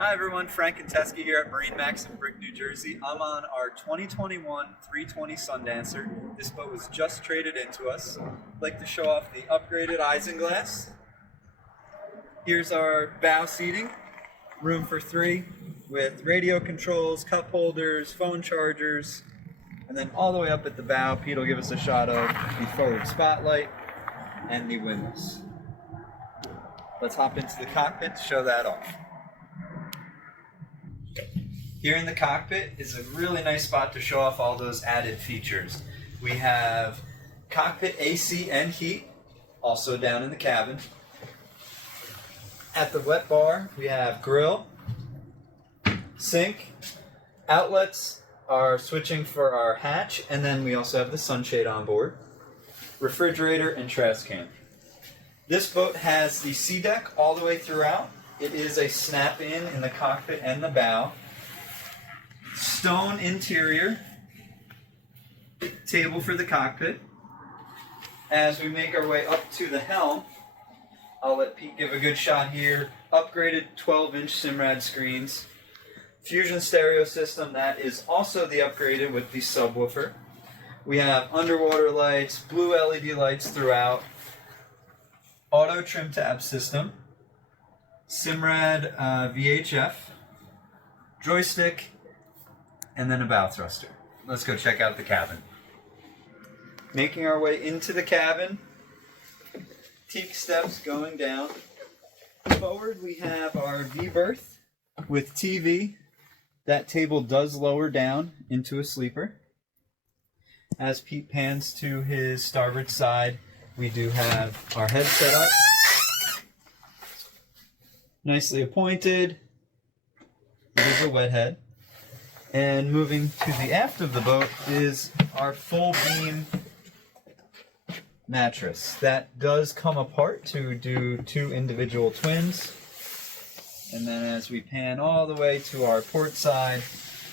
Hi everyone, Frank and Teskey here at MarineMax Brick, New Jersey. I'm on our 2021 320 Sundancer. This boat was just traded into us. I'd like to show off the upgraded isinglass. Here's our bow seating, room for three, with radio controls, cup holders, phone chargers, and then all the way up at the bow, Pete will give us a shot of the forward spotlight and the windlass. Let's hop into the cockpit to show that off. Here in the cockpit is a really nice spot to show off all those added features. We have cockpit AC and heat, also down in the cabin. At the wet bar, we have grill, sink, outlets are switching for our hatch, and then we also have the sunshade on board, refrigerator, and trash can. This boat has the sea deck all the way throughout. It is a snap-in in the cockpit and the bow. Stone interior, table for the cockpit. As we make our way up to the helm, I'll let Pete give a good shot here. Upgraded 12-inch Simrad screens. Fusion stereo system that is also the upgraded with the subwoofer. We have underwater lights, blue LED lights throughout. Auto trim tab system. Simrad VHF. Joystick. And then a bow thruster. Let's go check out the cabin. Making our way into the cabin. Teak steps going down. Forward we have our V-berth with TV. That table does lower down into a sleeper. As Pete pans to his starboard side, we do have our head set up. Nicely appointed. It is a wet head. And moving to the aft of the boat is our full beam mattress. That does come apart to do two individual twins. And then as we pan all the way to our port side,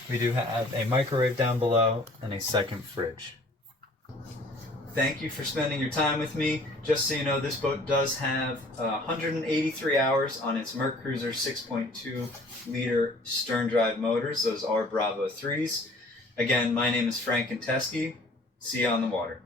we do have a microwave down below and a second fridge. Thank you for spending your time with me. Just so you know, this boat does have 183 hours on its Merc Cruiser 6.2 liter stern drive motors. Those are Bravo 3s. Again, my name is Frank and Teskey. See you on the water.